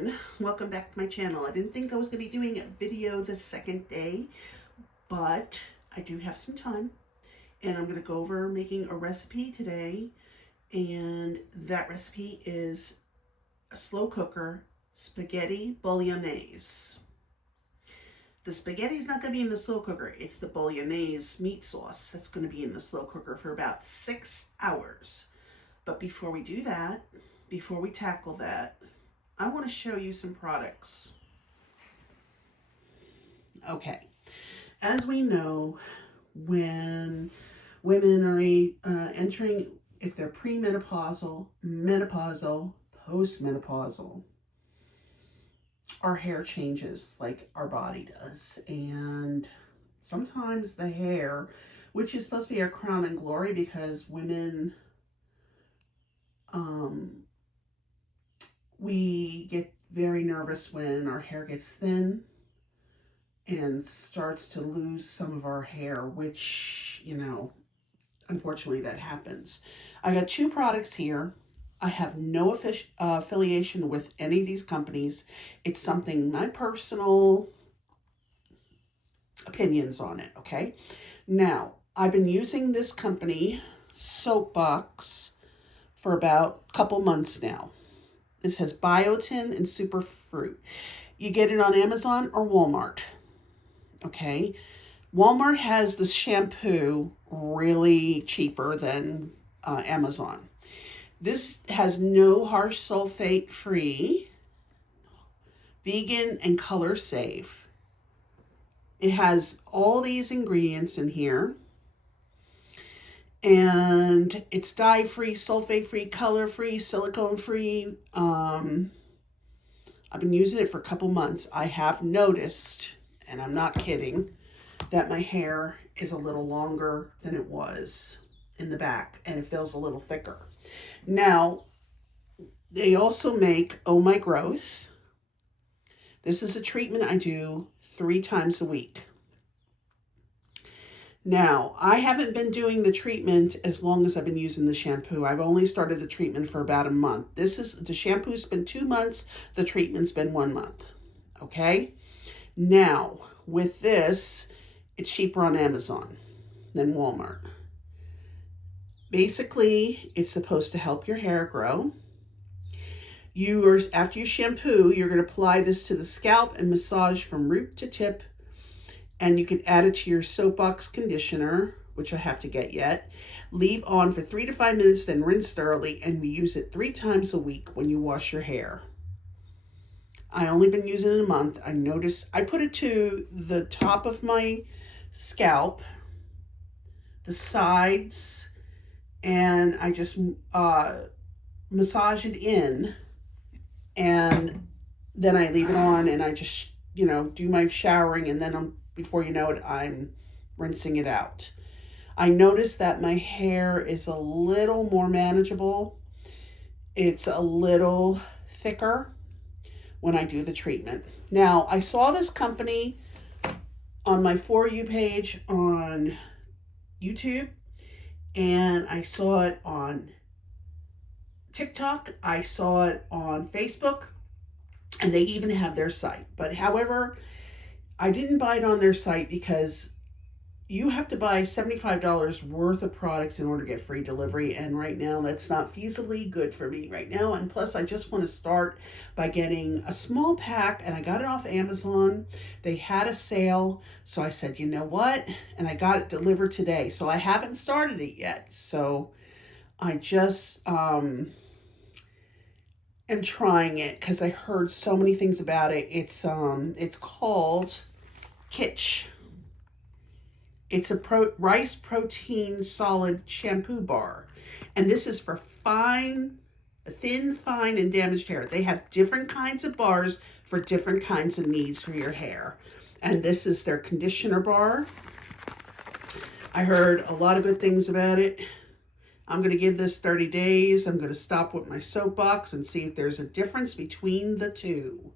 everyone, welcome back to my channel. I didn't think I was going to be doing a video the second day, but I do have some time and I'm going to go over making a recipe today, and that recipe is a slow cooker spaghetti bolognese. The spaghetti is not going to be in the slow cooker, it's the bolognese meat sauce that's going to be in the slow cooker for about 6 hours. But before we do that, before we tackle that, I want to show you some products. Okay, as we know, when women are entering, if they're premenopausal, menopausal, postmenopausal, our hair changes like our body does. And sometimes the hair, which is supposed to be our crown and glory, because women, we get very nervous when our hair gets thin and starts to lose some of our hair, which, unfortunately that happens. I got 2 products here. I have no affiliation with any of these companies. It's something, my personal opinions on it, okay? Now, I've been using this company, Soapbox, for about a couple months now. This has biotin and superfruit. You get it on Amazon or Walmart. Okay. Walmart has the shampoo really cheaper than Amazon. This has no harsh sulfate free, vegan, and color safe. It has all these ingredients in here. And it's dye-free, sulfate-free, color-free, silicone-free. I've been using it for a couple months. I have noticed, and I'm not kidding, that my hair is a little longer than it was in the back, and it feels a little thicker. Now, they also make Oh My Growth. This is a treatment I do 3 times a week. Now, I haven't been doing the treatment as long as I've been using the shampoo. I've only started the treatment for about a month. The shampoo's been 2 months. The treatment's been 1 month. Okay? Now, with this, it's cheaper on Amazon than Walmart. Basically, it's supposed to help your hair grow. After you shampoo, you're going to apply this to the scalp and massage from root to tip. And you can add it to your Soapbox conditioner, which I have to get yet. Leave on for 3 to 5 minutes, then rinse thoroughly, and we use it 3 times a week when you wash your hair. I only been using it a month. I noticed I put it to the top of my scalp, the sides, and I just massage it in, and then I leave it on, and I just, do my showering, and then before you know it, I'm rinsing it out. I noticed that my hair is a little more manageable. It's a little thicker when I do the treatment. Now, I saw this company on my For You page on YouTube, and I saw it on TikTok. I saw it on Facebook, and they even have their site. But however, I didn't buy it on their site because you have to buy $75 worth of products in order to get free delivery. And right now, that's not feasibly good for me right now. And plus, I just want to start by getting a small pack, and I got it off Amazon. They had a sale. So I said, you know what? And I got it delivered today. So I haven't started it yet. So I just am trying it because I heard so many things about it. It's called Kitsch. It's a rice protein solid shampoo bar. And this is for thin, fine, and damaged hair. They have different kinds of bars for different kinds of needs for your hair. And this is their conditioner bar. I heard a lot of good things about it. I'm going to give this 30 days. I'm going to stop with my Soapbox and see if there's a difference between the two.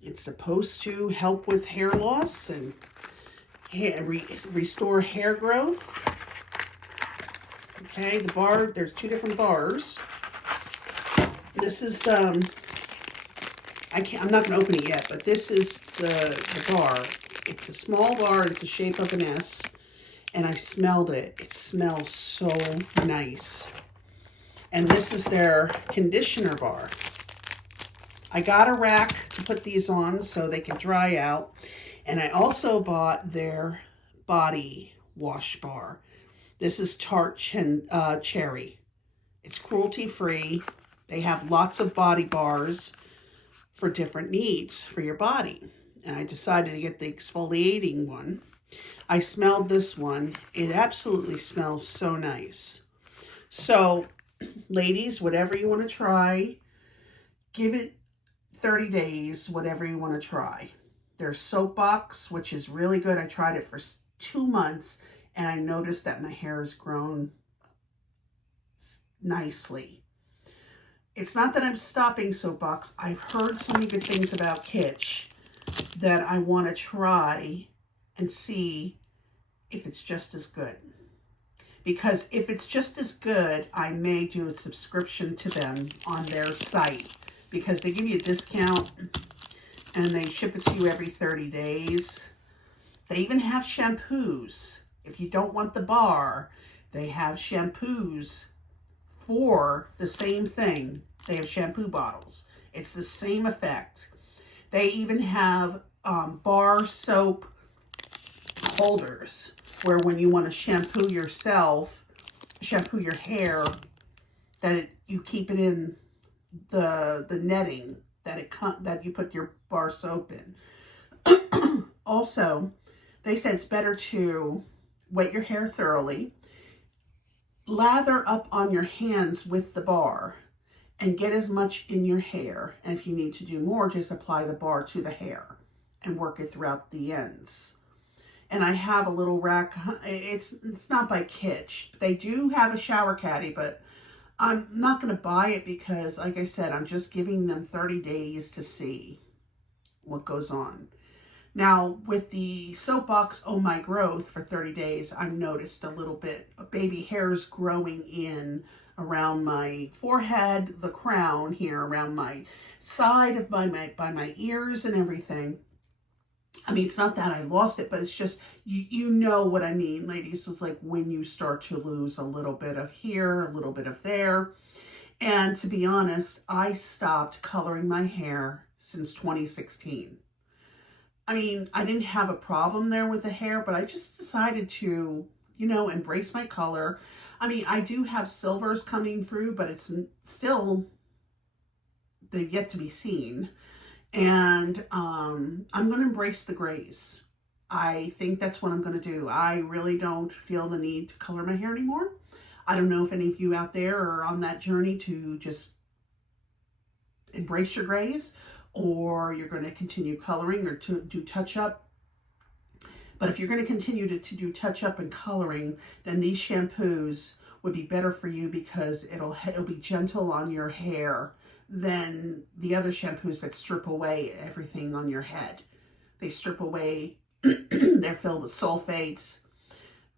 It's supposed to help with hair loss and restore hair growth. Okay, the bar, there's 2 different bars. This is I'm not going to open it yet, but this is the bar. It's a small bar. It's the shape of an S. And I smelled it. It smells so nice. And this is their conditioner bar. I got a rack to put these on so they can dry out. And I also bought their body wash bar. This is tart cherry. It's cruelty-free. They have lots of body bars for different needs for your body. And I decided to get the exfoliating one. I smelled this one. It absolutely smells so nice. So, ladies, whatever you want to try, give it 30 days, whatever you want to try. There's Soapbox, which is really good. I tried it for 2 months, and I noticed that my hair has grown nicely. It's not that I'm stopping Soapbox. I've heard so many good things about Kitsch that I want to try and see if it's just as good. Because if it's just as good, I may do a subscription to them on their site, because they give you a discount and they ship it to you every 30 days. They even have shampoos. If you don't want the bar, they have shampoos for the same thing. They have shampoo bottles. It's the same effect. They even have bar soap holders where when you want to shampoo yourself, shampoo your hair, that you keep it in the netting that you put your bar soap in. Also, they said it's better to wet your hair thoroughly, lather up on your hands with the bar, and get as much in your hair. And if you need to do more, just apply the bar to the hair and work it throughout the ends. And I have a little rack. It's not by Kitsch. They do have a shower caddy, but I'm not going to buy it because, like I said, I'm just giving them 30 days to see what goes on. Now, with the Soapbox Oh My Growth for 30 days, I've noticed a little bit of baby hairs growing in around my forehead, the crown here, around my side, by my ears and everything. I mean, it's not that I lost it, but it's just, you know what I mean, ladies. It's like when you start to lose a little bit of here, a little bit of there. And to be honest, I stopped coloring my hair since 2016. I mean, I didn't have a problem there with the hair, but I just decided to, embrace my color. I mean, I do have silvers coming through, but it's still, they've yet to be seen. And I'm going to embrace the grays. I think that's what I'm going to do. I really don't feel the need to color my hair anymore. I don't know if any of you out there are on that journey to just embrace your grays, or you're going to continue coloring or to do touch-up. But if you're going to continue to do touch-up and coloring, then these shampoos would be better for you, because it'll be gentle on your hair than the other shampoos that strip away everything on your head. They strip away, they're filled with sulfates.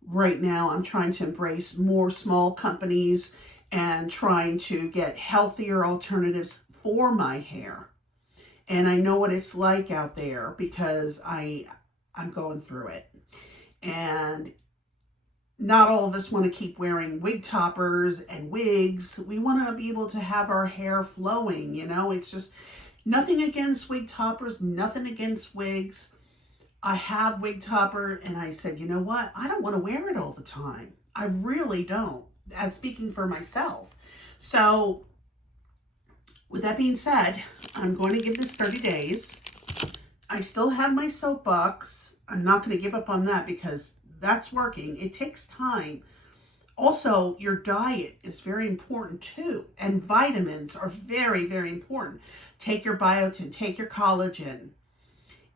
Right now, I'm trying to embrace more small companies and trying to get healthier alternatives for my hair. And I know what it's like out there because I'm going through it. And not all of us want to keep wearing wig toppers and wigs. We want to be able to have our hair flowing, It's just nothing against wig toppers, nothing against wigs. I have wig topper, and I said, you know what? I don't want to wear it all the time. I really don't, as speaking for myself. So with that being said, I'm going to give this 30 days. I still have my Soapbox. I'm not going to give up on that because that's working. It takes time. Also, your diet is very important too. And vitamins are very, very important. Take your biotin, take your collagen.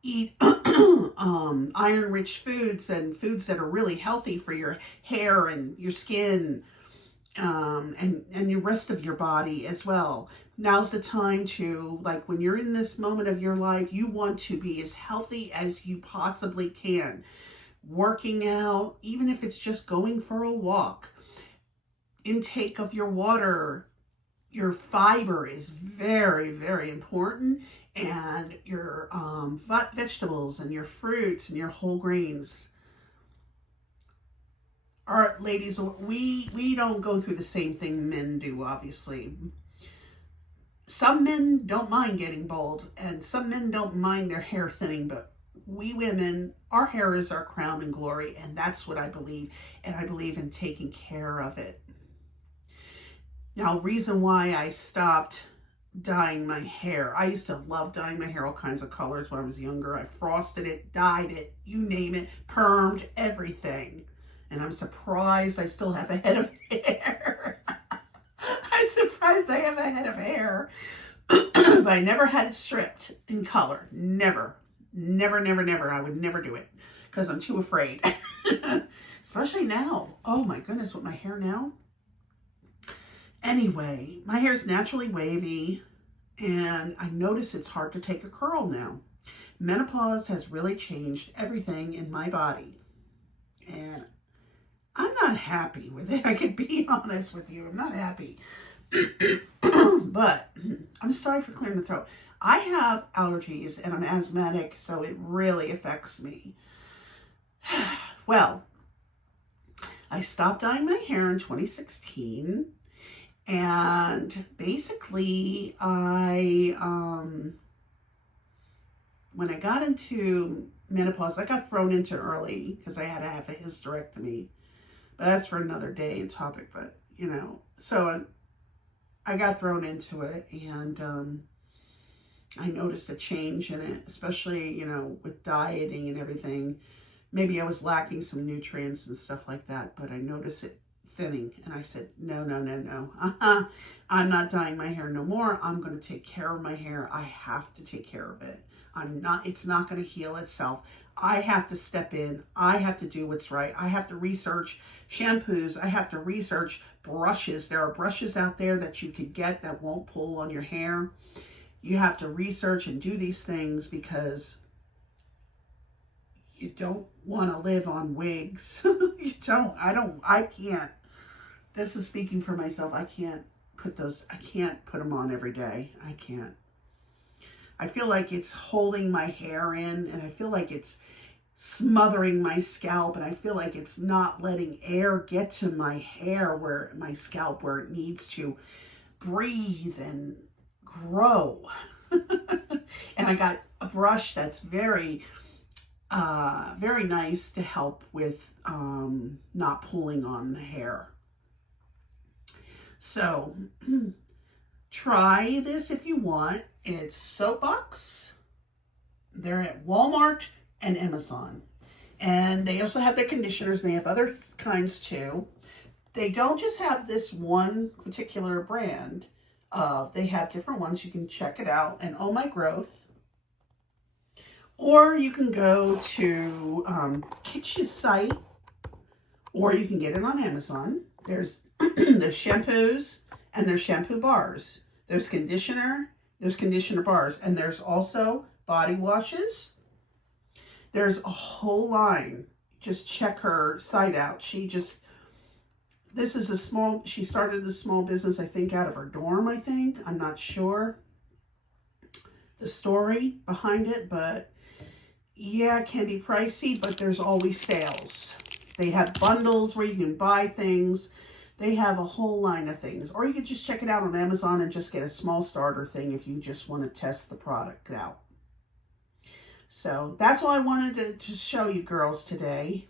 Eat iron-rich foods and foods that are really healthy for your hair and your skin, and the rest of your body as well. Now's the time to, like, when you're in this moment of your life, you want to be as healthy as you possibly can. Working out, even if it's just going for a walk. Intake of your water, your fiber is very, very important, and your vegetables and your fruits and your whole grains. All right, ladies, we don't go through the same thing men do, obviously. Some men don't mind getting bald, and some men don't mind their hair thinning, but we women, our hair is our crown and glory, and that's what I believe, and I believe in taking care of it. Now, reason why I stopped dyeing my hair. I used to love dyeing my hair all kinds of colors when I was younger. I frosted it, dyed it, you name it, permed, everything. And I'm surprised I still have a head of hair. I'm surprised I have a head of hair. But I never had it stripped in color. Never. Never, never, never. I would never do it because I'm too afraid. Especially now. Oh my goodness, with my hair now. Anyway, my hair is naturally wavy, and I notice it's hard to take a curl now. Menopause has really changed everything in my body, and I'm not happy with it. I could be honest with you. I'm not happy. But I'm sorry for clearing the throat. I have allergies and I'm asthmatic, so it really affects me. Well, I stopped dyeing my hair in 2016, and basically when I got into menopause, I got thrown into early because I had to have a hysterectomy. But that's for another day and topic, but you know, so I got thrown into it, and I noticed a change in it, especially, you know, with dieting and everything. Maybe I was lacking some nutrients and stuff like that, but I noticed it thinning, and I said, no, no, no, no. I'm not dyeing my hair no more. I'm going to take care of my hair. I have to take care of it. It's not going to heal itself. I have to step in. I have to do what's right. I have to research shampoos. I have to research brushes. There are brushes out there that you could get that won't pull on your hair. You have to research and do these things because you don't want to live on wigs. You don't. I can't. This is speaking for myself. I can't put them on every day. I can't. I feel like it's holding my hair in, and I feel like it's smothering my scalp, and I feel like it's not letting air get to my hair, where my scalp, where it needs to breathe and grow. And I got a brush that's very, very nice to help with not pulling on the hair. So try this if you want. It's Soapbox. They're at Walmart and Amazon. And they also have their conditioners, and they have other kinds too. They don't just have this one particular brand. They have different ones. You can check it out. And Oh My Growth. Or you can go to Kitsch's site, or you can get it on Amazon. There's shampoos, and there's shampoo bars. There's conditioner bars, and there's also body washes. There's a whole line. Just check her site out. She started a small business, I think, out of her dorm, I think. I'm not sure the story behind it, but yeah, it can be pricey, but there's always sales. They have bundles where you can buy things. They have a whole line of things. Or you could just check it out on Amazon and just get a small starter thing if you just want to test the product out. So that's all I wanted to just show you girls today.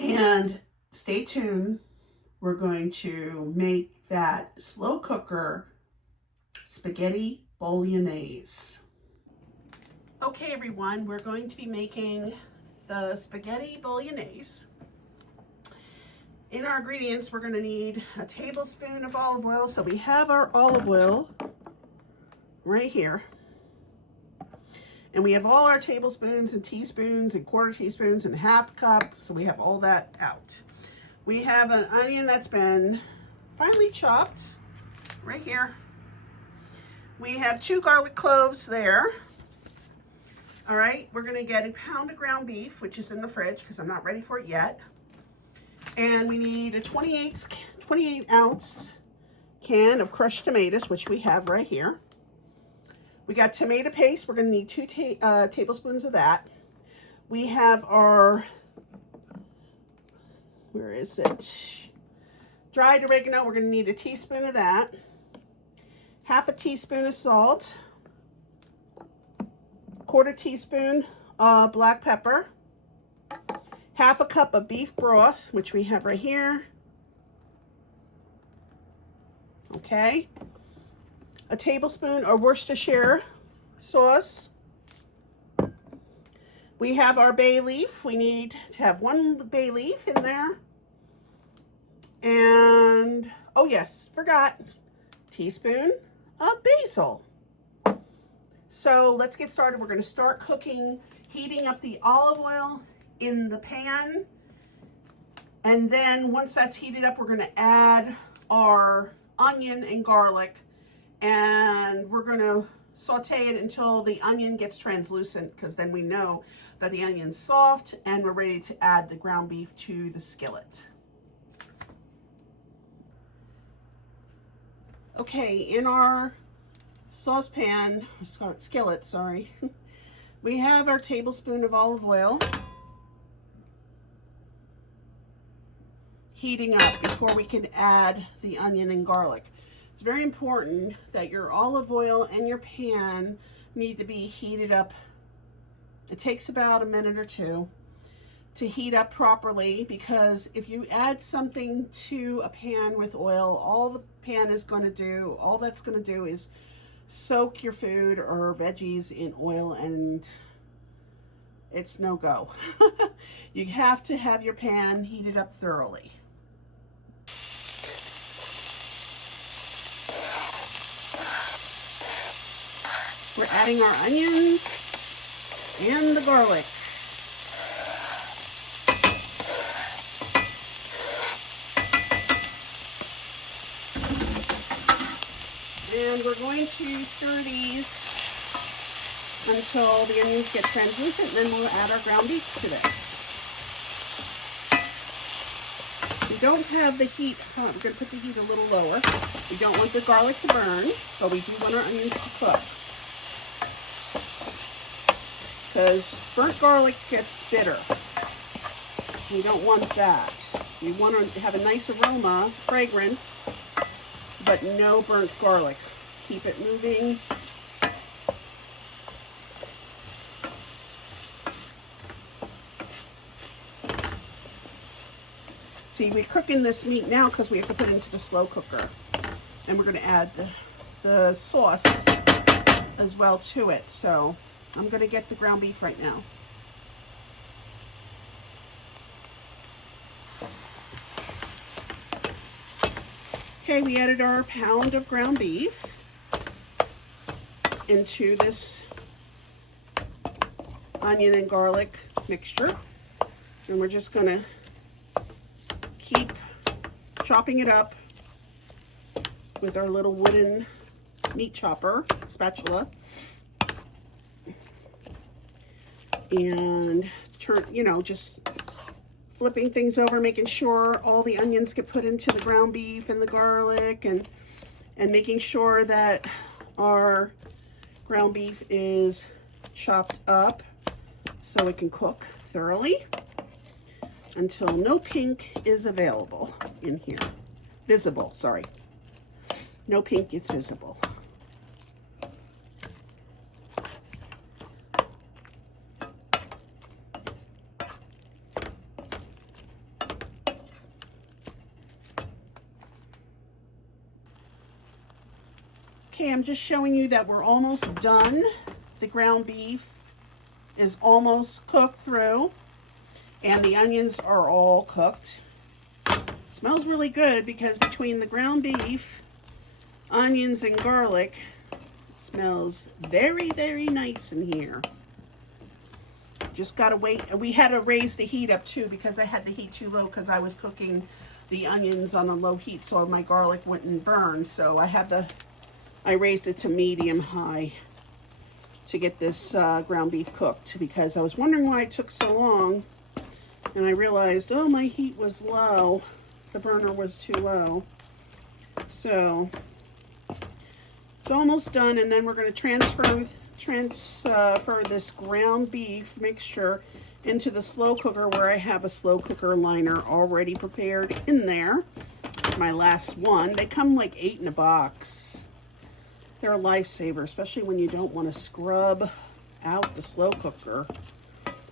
And stay tuned. We're going to make that slow cooker spaghetti bolognese. Okay, everyone, we're going to be making the spaghetti bolognese. In our ingredients, we're going to need a tablespoon of olive oil. So we have our olive oil right here. And we have all our tablespoons and teaspoons and quarter teaspoons and half cup. So we have all that out. We have an onion that's been finely chopped right here. We have 2 garlic cloves there. All right, we're going to get a pound of ground beef, which is in the fridge because I'm not ready for it yet. And we need a 28 ounce can of crushed tomatoes, which we have right here. We got tomato paste. We're going to need 2 tablespoons of that. We have our, where is it? Dried oregano. We're going to need a teaspoon of that. Half a teaspoon of salt. 1/4 teaspoon black pepper. Half a cup of beef broth, which we have right here. Okay. A tablespoon of Worcestershire sauce. We have our bay leaf. We need to have 1 bay leaf in there. And, oh yes, forgot, teaspoon of basil. So let's get started. We're going to start cooking, heating up the olive oil in the pan. And then once that's heated up, we're going to add our onion and garlic. And we're going to saute it until the onion gets translucent, because then we know that the onion's soft and we're ready to add the ground beef to the skillet. Okay, in our saucepan, skillet, sorry, we have our tablespoon of olive oil heating up before we can add the onion and garlic. It's very important that your olive oil and your pan need to be heated up. It takes about a minute or 2 to heat up properly, because if you add something to a pan with oil, all the pan is going to do, all that's going to do is soak your food or veggies in oil, and it's no go. You have to have your pan heated up thoroughly. We're adding our onions and the garlic. And we're going to stir these until the onions get translucent, and then we'll add our ground beef to this. We don't have the heat, we're going to put the heat a little lower. We don't want the garlic to burn, but we do want our onions to cook. Because burnt garlic gets bitter. We don't want that. We want to have a nice aroma, fragrance, but no burnt garlic. Keep it moving. See, we're cooking this meat now because we have to put it into the slow cooker. And we're going to add the sauce as well to it. So I'm going to get the ground beef right now. Okay, we added our pound of ground beef into this onion and garlic mixture. And we're just going to keep chopping it up with our little wooden meat chopper spatula. And turn, just flipping things over, making sure all the onions get put into the ground beef and the garlic, and making sure that our ground beef is chopped up so it can cook thoroughly until no pink is available in here. Visible, sorry. No pink is visible. Okay, I'm just showing you that we're almost done. The ground beef is almost cooked through, and the onions are all cooked. It smells really good because between the ground beef, onions, and garlic, it smells very, very nice in here. Just gotta wait. We had to raise the heat up too because I had the heat too low because I was cooking the onions on a low heat so my garlic wouldn't burn. So I raised it to medium high to get this ground beef cooked, because I was wondering why it took so long, and I realized, oh, my heat was low. The burner was too low. So it's almost done, and then we're going to transfer this ground beef mixture into the slow cooker, where I have a slow cooker liner already prepared in there. My last one. They come like 8 in a box. They're a lifesaver, especially when you don't want to scrub out the slow cooker.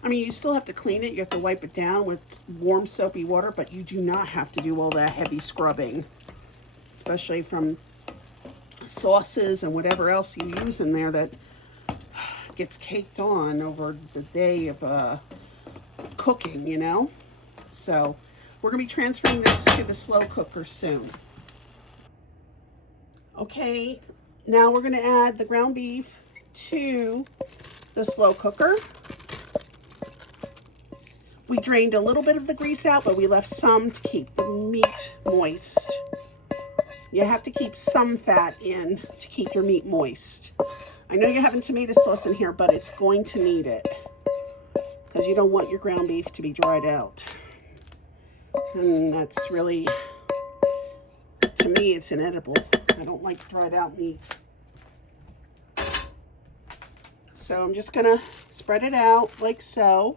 I mean, you still have to clean it. You have to wipe it down with warm soapy water, but you do not have to do all that heavy scrubbing, especially from sauces and whatever else you use in there that gets caked on over the day of cooking, you know. So we're going to be transferring this to the slow cooker soon. Okay, now we're going to add the ground beef to the slow cooker. We drained a little bit of the grease out, but we left some to keep the meat moist. You have to keep some fat in to keep your meat moist. I know you're having tomato sauce in here, but it's going to need it because you don't want your ground beef to be dried out. And that's really, to me, it's inedible. I don't like dried out meat. So I'm just gonna spread it out like so.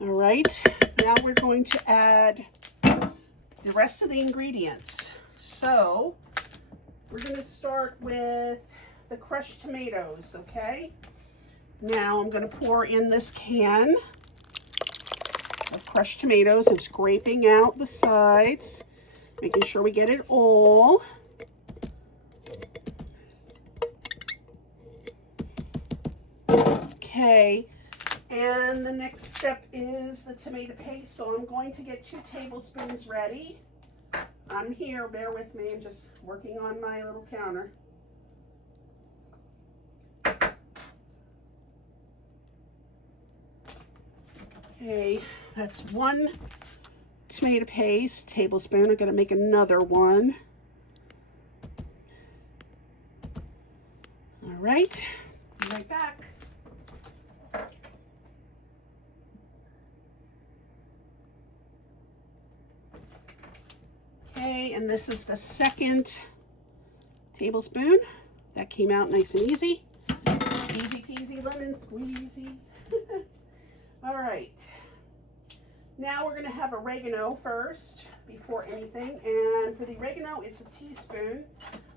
All right, now we're going to add the rest of the ingredients. So we're going to start with the crushed tomatoes, okay? Now I'm going to pour in this can of crushed tomatoes. I'm scraping out the sides, making sure we get it all. Okay. And the next step is the tomato paste. So I'm going to get 2 tablespoons ready. I'm here, bear with me. I'm just working on my little counter. Okay, that's 1 tomato paste tablespoon. I'm going to make another one. All right, be right back. Okay, and this is the 2nd tablespoon. That came out nice and easy. Easy peasy lemon squeezy. All right. Now we're going to have oregano first before anything. And for the oregano, it's a teaspoon.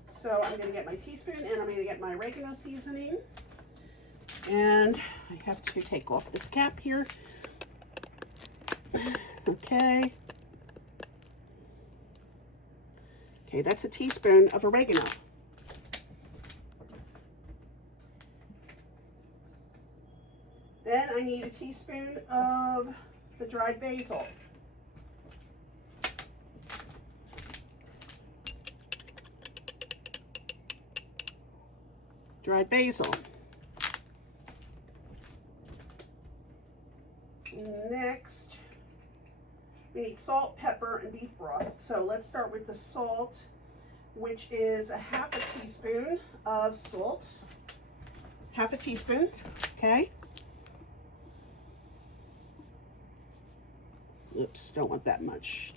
So I'm going to get my teaspoon and I'm going to get my oregano seasoning. And I have to take off this cap here. Okay. Okay, that's a teaspoon of oregano. Then I need a teaspoon of the dried basil. Dried basil. Next, we need salt, pepper, and beef broth. So let's start with the salt, which is a 1/2 teaspoon of salt. 1/2 teaspoon, okay? Oops, don't want that much.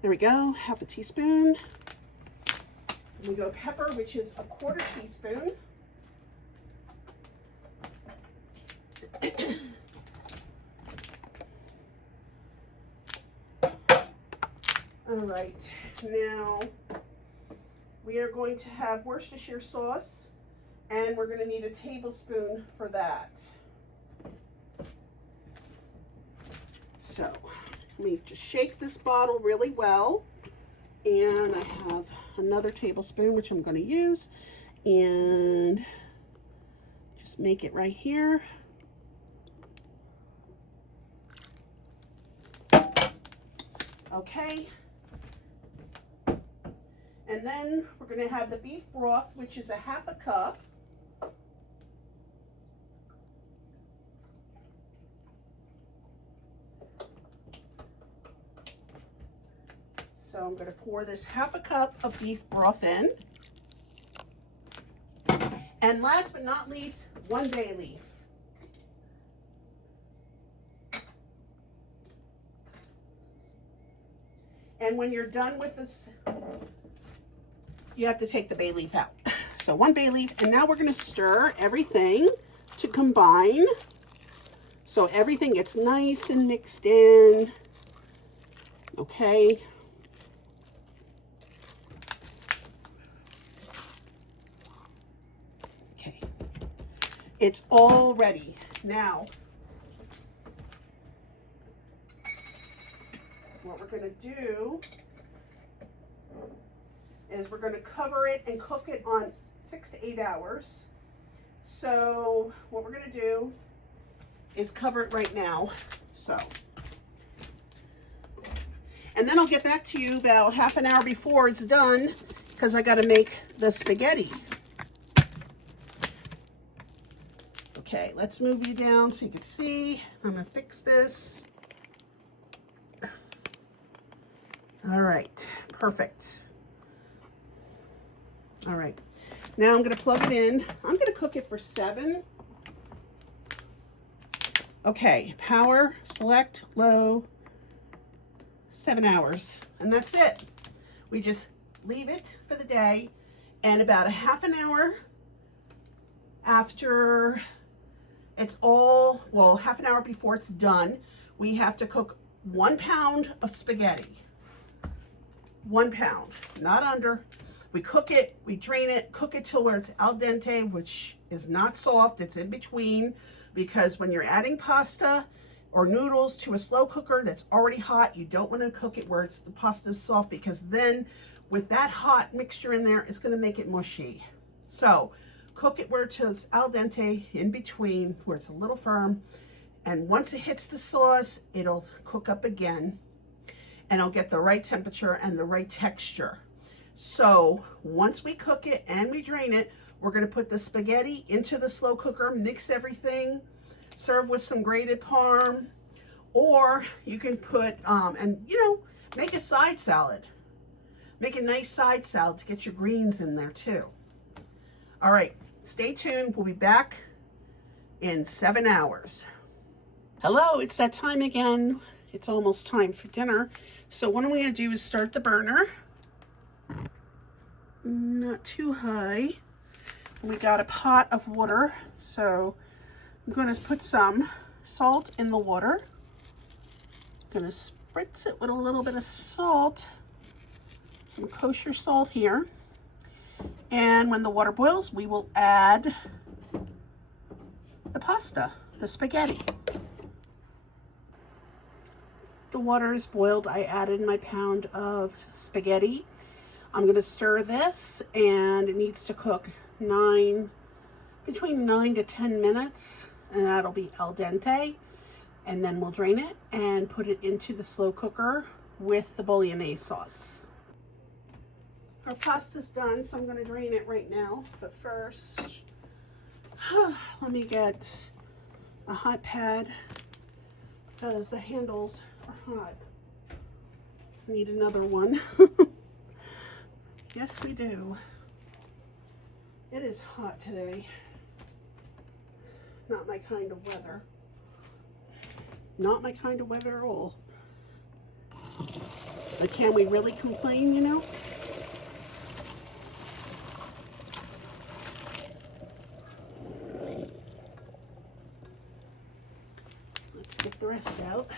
There we go, 1/2 teaspoon. And we go pepper, which is a 1/4 teaspoon. All right, now we are going to have Worcestershire sauce, and we're going to need a tablespoon for that. So let me just shake this bottle really well, and I have another tablespoon, which I'm going to use, and just make it right here. Okay. And then we're going to have the beef broth, which is a 1/2 cup. So I'm going to pour this 1/2 cup of beef broth in. And last but not least, 1 bay leaf. And when you're done with this, you have to take the bay leaf out. So 1 bay leaf, and now we're going to stir everything to combine so everything gets nice and mixed in. Okay. Okay. It's all ready. Now, what we're going to do is we're going to cover it and cook it on 6 to 8 hours. So what we're going to do is cover it right now. So, and then I'll get back to you about half an hour before it's done, because I got to make the spaghetti. Okay, let's move you down so you can see. I'm going to fix this. All right, perfect. All right, now I'm going to plug it in. I'm going to cook it for 7. Okay, power, select, low, 7 hours, and that's it. We just leave it for the day, and about a half an hour after it's all, well, half an hour before it's done, we have to cook 1 pound of spaghetti. 1 pound, not under. We cook it, we drain it, cook it till where it's al dente, which is not soft, it's in between, because when you're adding pasta or noodles to a slow cooker that's already hot, you don't want to cook it where the pasta's soft, because then with that hot mixture in there, it's going to make it mushy. So cook it where it's al dente, in between, where it's a little firm, and once it hits the sauce, it'll cook up again, and I'll get the right temperature and the right texture. So once we cook it and we drain it, we're going to put the spaghetti into the slow cooker, mix everything, serve with some grated parm, or you can put, and you know, make a side salad. Make a nice side salad to get your greens in there too. All right, stay tuned. We'll be back in 7 hours. Hello, it's that time again. It's almost time for dinner. So what I'm going to do is start the burner. Not too high. We got a pot of water, so I'm going to put some salt in the water. I'm going to spritz it with a little bit of salt, some kosher salt here. And when the water boils, we will add the pasta, the spaghetti. The water is boiled. I added my pound of spaghetti. I'm going to stir this, and it needs to cook between 9 to 10 minutes, and that'll be al dente. And then we'll drain it and put it into the slow cooker with the bolognese sauce. Our pasta's done, so I'm going to drain it right now. But first, let me get a hot pad, because the handles are hot. I need another one. Yes, we do. It is hot today. Not my kind of weather. Not my kind of weather at all. But can we really complain, you know? Let's get the rest out.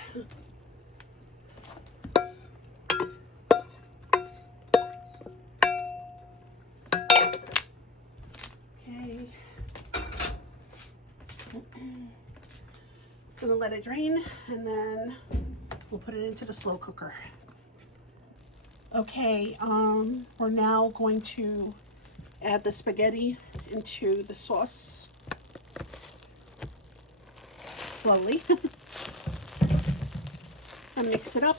Gonna let it drain, and then we'll put it into the slow cooker. Okay, we're now going to add the spaghetti into the sauce slowly and mix it up.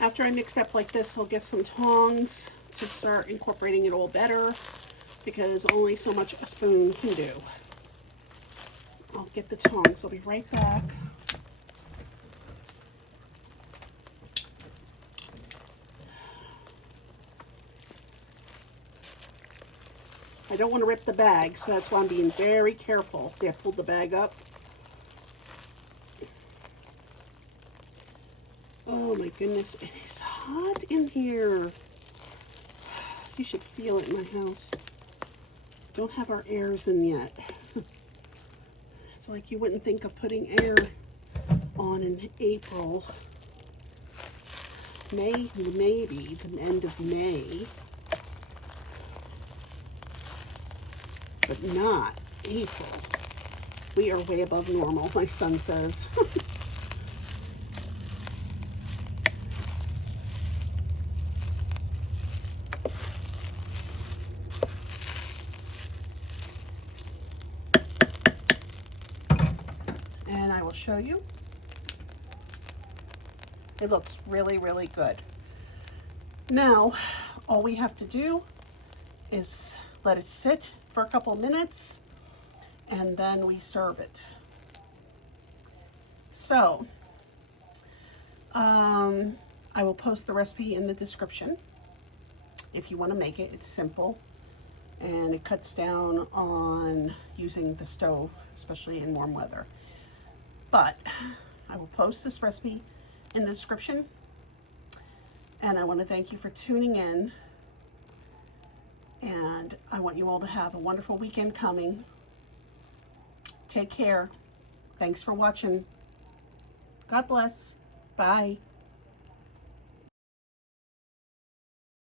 After I mix it up like this, I'll get some tongs to start incorporating it all better, because only so much a spoon can do. I'll get the tongs. I'll be right back. I don't want to rip the bag, so that's why I'm being very careful. See, I pulled the bag up. Oh my goodness, it is hot in here. You should feel it in my house. Don't have our airs in yet. It's like you wouldn't think of putting air on in April. May, maybe the end of May, but not April. We are way above normal, my son says. And I will show you. It looks really, really good. Now, all we have to do is let it sit for a couple of minutes, and then we serve it. So, I will post the recipe in the description if you want to make it. It's simple, and it cuts down on using the stove, especially in warm weather. But I will post this recipe in the description, and I want to thank you for tuning in, and I want you all to have a wonderful weekend coming. Take care. Thanks for watching. God bless. Bye.